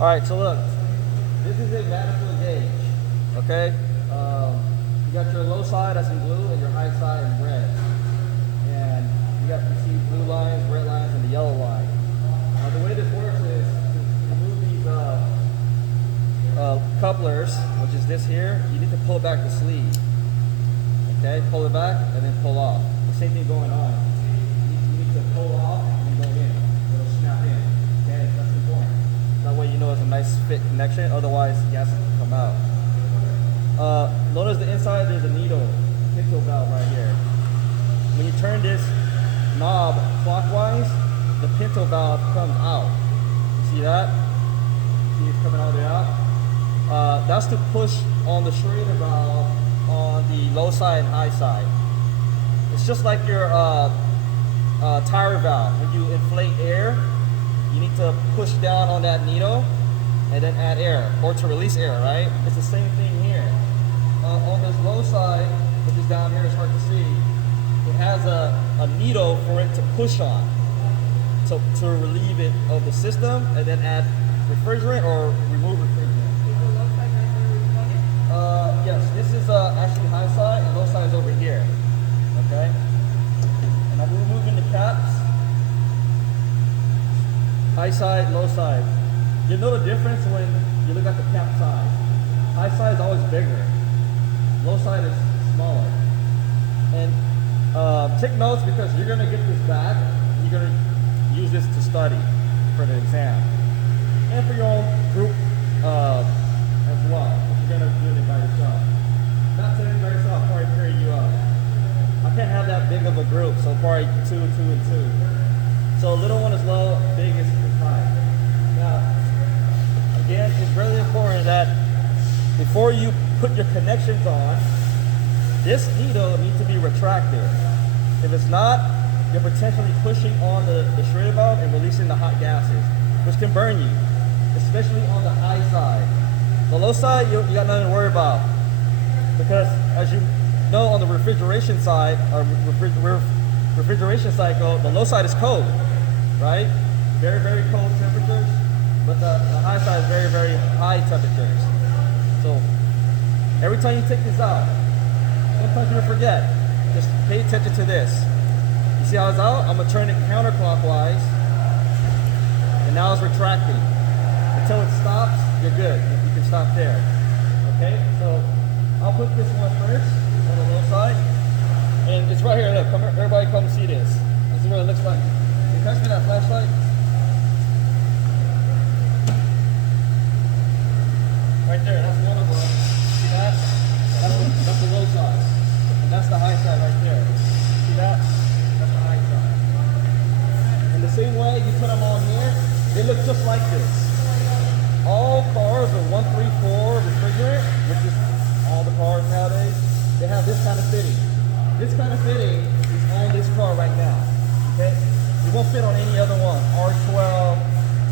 All right, so look, this is a manifold gauge, okay? You got your low side that's in blue and your high side in red. And you see blue lines, red lines, and the yellow line. The way this works is to remove these couplers, which is this here, you need to pull back the sleeve. Okay, pull it back and then pull off. The same thing going on. You need to pull off and then go in. It'll snap in. Okay, that's important. That way you know it's a nice fit connection, otherwise gases can come out. Notice the inside there's a needle pinto valve right here. When you turn this knob clockwise, the pinto valve comes out. You see that? See it's coming all the way out? That's to push on the Schrader valve on the low side and high side. It's just like your tire valve. When you inflate air, you need to push down on that needle and then add air, or to release air, right? It's the same thing here. On this low side, which is down here, it's hard to see, it has a needle for it to push on to relieve it of the system, and then add refrigerant or remove refrigerant. Yes, this is actually high side, and low side is over here. Okay? And I'm removing the caps. High side, low side. You'll know the difference when you look at the cap size. High side is always bigger. Low side is smaller. And take notes, because you're going to get this back. You're going to use this to study for the exam. And for your own group as well. If you're going to do it by yourself. Not sitting by yourself, probably carry you up. I can't have that big of a group, so probably 2, 2, and 2. So little one is low, big is high. Now, again, it's really important that before you put your connections on, this needle needs to be retracted. If it's not, you're potentially pushing on the Schrader valve and releasing the hot gases, which can burn you, especially on the high side. The low side, you got nothing to worry about, because as you know, on the refrigeration side, or refrigeration cycle, the low side is cold, right? Very, very cold temperatures, but the high side is very, very high temperatures. So every time you take this out, sometimes you'll forget. Just pay attention to this. You see how it's out? I'm gonna turn it counterclockwise, and now it's retracting. Until it stops, you're good. You can stop there. Okay, so I'll put this one first on the low side, and it's right here. Look, come here, everybody, come see this. This is what it looks like. Can you pass me that flashlight? Right there, that's one of them. See that? That's the low side. And that's the high side right there. See that? That's the high side. And the same way you put them on here, they look just like this. All cars are 134 refrigerant, which is all the cars nowadays. They have this kind of fitting. This kind of fitting is on this car right now. Okay? It won't fit on any other one. R12,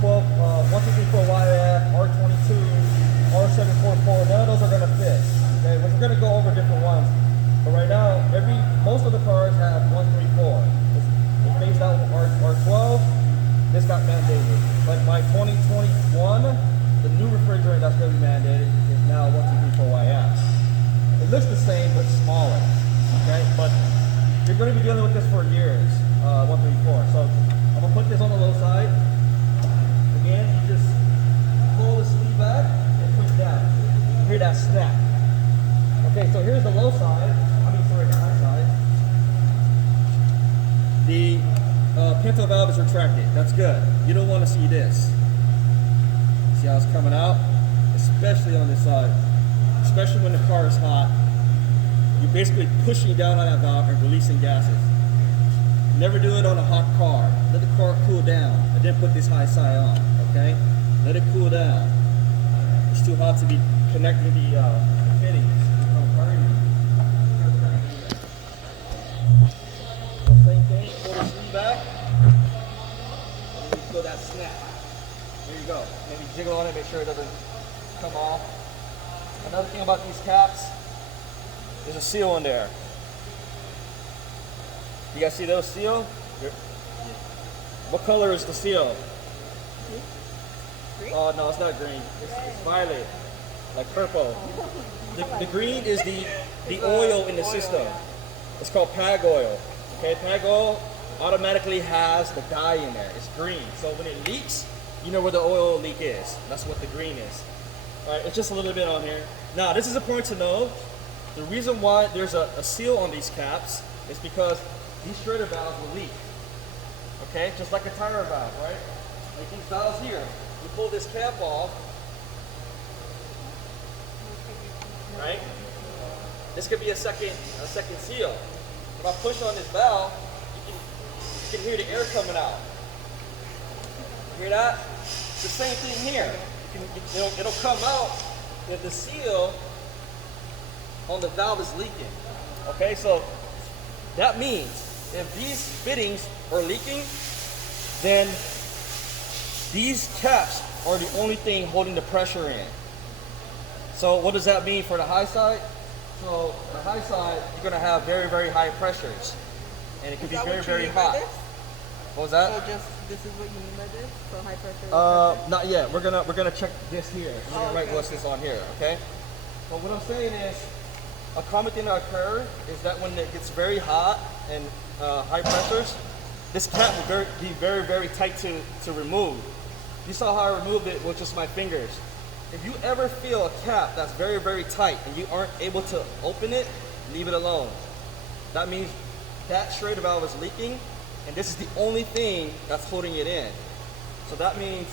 12, 1234YF, R22, R744, none of those are gonna fit. Okay, we're gonna go over different ones. But right now, most of the cars have 134. It phased out with R12, this got mandated. But by 2021, the new refrigerant that's gonna be mandated is now 1234YF. It looks the same, but smaller. Okay, but you're gonna be dealing with this for years, 134. So I'm gonna put this on the low side. Again, you just pull the sleeve back and push down. You hear that snap. Okay, so here's the low side. The high side. The pinto valve is retracted. That's good. You don't want to see this. See how it's coming out? Especially on this side. Especially when the car is hot. You're basically pushing down on that valve and releasing gases. Never do it on a hot car. Let the car cool down and then put this high side on. Okay? Let it cool down. It's too hot to be connecting the fittings. Back, and then you feel that snap. There you go. Maybe jiggle on it, make sure it doesn't come off. Another thing about these caps, there's a seal in there. You guys see those seal? What color is the seal? Green? Oh no, it's not green. It's violet, like purple. The green is the oil in the system. Yeah. It's called PAG oil. Okay, PAG oil automatically has the dye in there. It's green. So when it leaks, you know where the oil leak is. That's what the green is. All right, it's just a little bit on here. Now, this is important to know. The reason why there's a seal on these caps is because these Schrader valves will leak. Okay, just like a tire valve, right? Like these valves here. You pull this cap off, right? This could be a second seal. If I push on this valve, you can hear the air coming out. Hear that? It's the same thing here. It'll come out if the seal on the valve is leaking. Okay, so that means if these fittings are leaking, then these caps are the only thing holding the pressure in. So what does that mean for the high side? So the high side, you're gonna have very, very high pressures. And it could be very, very hot. What was that? So just, this is what you mean by this? So high pressure? Not yet. We're gonna check this here. We're gonna write okay. what's this on here, okay? But what I'm saying is, a common thing that occurs is that when it gets very hot and high pressures, this cap will be very, very tight to remove. You saw how I removed it with just my fingers. If you ever feel a cap that's very, very tight and you aren't able to open it, leave it alone. That means that Schrader valve is leaking, and this is the only thing that's holding it in. So that means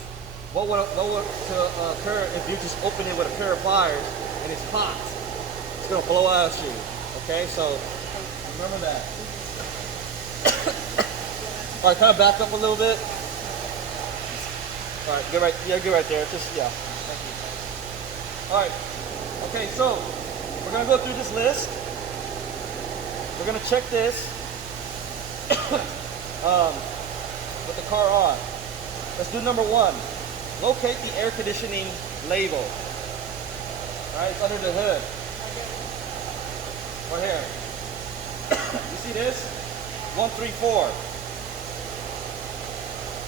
what would occur if you just open it with a pair of pliers and it's hot? It's gonna blow out at you. Okay, so remember that. All right, kind of back up a little bit. All right, get right there. Just yeah. Thank you. All right. Okay, so we're gonna go through this list. We're gonna check this with the car on. Let's do number 1. Locate the air conditioning label. All right, it's under the hood. Right here. You see this? 134.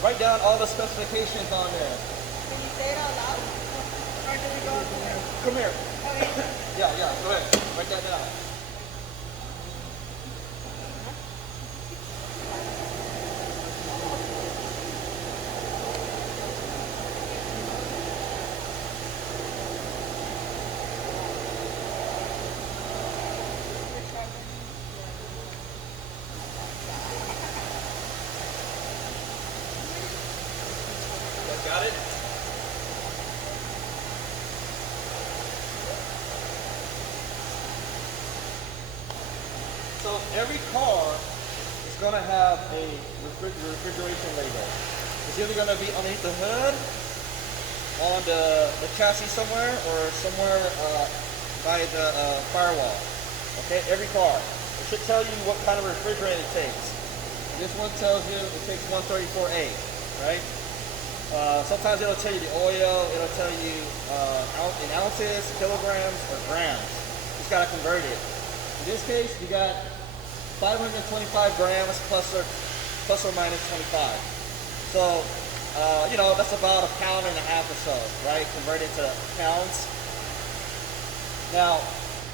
Write down all the specifications on there. Can you say it out loud? Or do we go over there? Come here. Okay. Yeah, go ahead. Write that down. Got it? So every car is going to have a refrigeration label. It's either going to be underneath the hood, on the chassis somewhere, or somewhere by the firewall. Okay, every car. It should tell you what kind of refrigerant it takes. This one tells you it takes 134A, right? Sometimes it'll tell you the oil, it'll tell you in ounces, kilograms, or grams. You just gotta convert it. In this case, you got 525 grams plus or minus 25. So, you know, that's about 1.5 pounds or so, right? Converted to pounds. Now,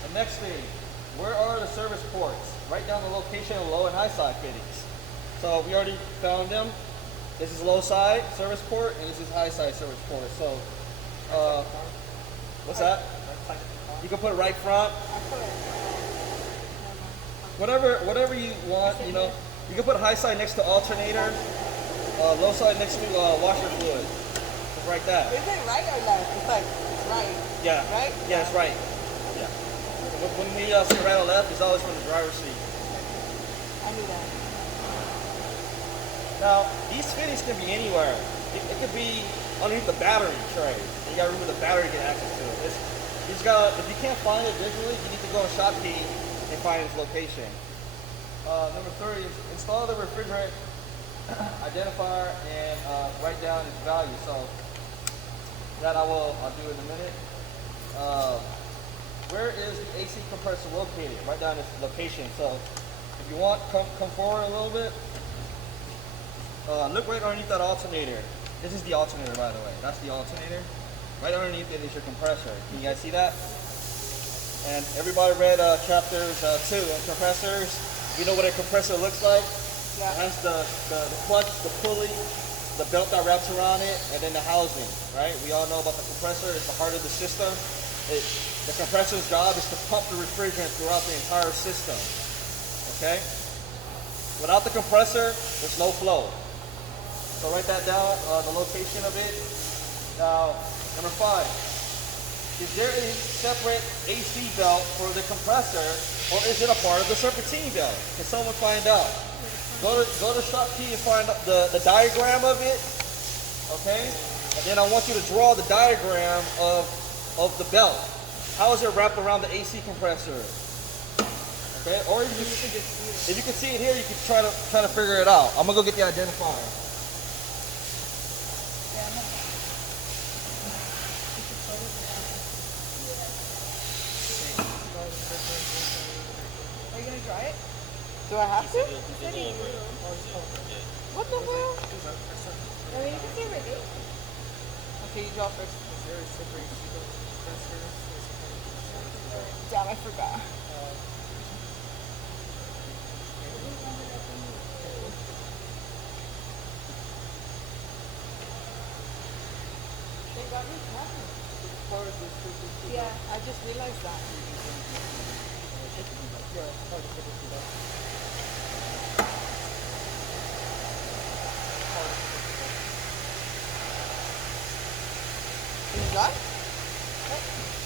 the next thing, where are the service ports? Write down the location of low and high side fittings. So we already found them. This is low side service port, and this is high side service port. So, what's that? You can put it right front. Whatever you want, you know. You can put high side next to alternator, low side next to washer fluid. Just like that. Is it right or left? It's like, it's right. Yeah. Right? Yeah, it's right. Yeah. When we say right or left, it's always from the driver's seat. I knew that. Now, these fittings can be anywhere. It could be underneath the battery tray. You gotta remove the battery to get access to it. If you can't find it visually, you need to go on Shopkey and find its location. Number 3 is install the refrigerant identifier and write down its value. So that I'll do in a minute. Where is the AC compressor located? Write down its location. So if you want, come forward a little bit. Look right underneath that alternator. This is the alternator, by the way. That's the alternator. Right underneath it is your compressor. Can you guys see that? And everybody read chapters 2 on compressors. You know what a compressor looks like? Yeah. It has the clutch, the pulley, the belt that wraps around it, and then the housing, right? We all know about the compressor. It's the heart of the system. The compressor's job is to pump the refrigerant throughout the entire system, okay? Without the compressor, there's no flow. So write that down, the location of it. Now, number 5. Is there a separate AC belt for the compressor, or is it a part of the serpentine belt? Can someone find out? Go to Shopkey and find the diagram of it, okay? And then I want you to draw the diagram of the belt. How is it wrapped around the AC compressor? Okay, or if you can see it here, you can try to figure it out. I'm gonna go get the identifier. Are you gonna dry it? Do I have to? What the hell? I mean, you can see it right there. Okay, you draw first. Damn, I forgot. Yeah, I just realized that. Did you dry?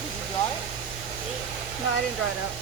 Did you dry it? No, I didn't dry it out.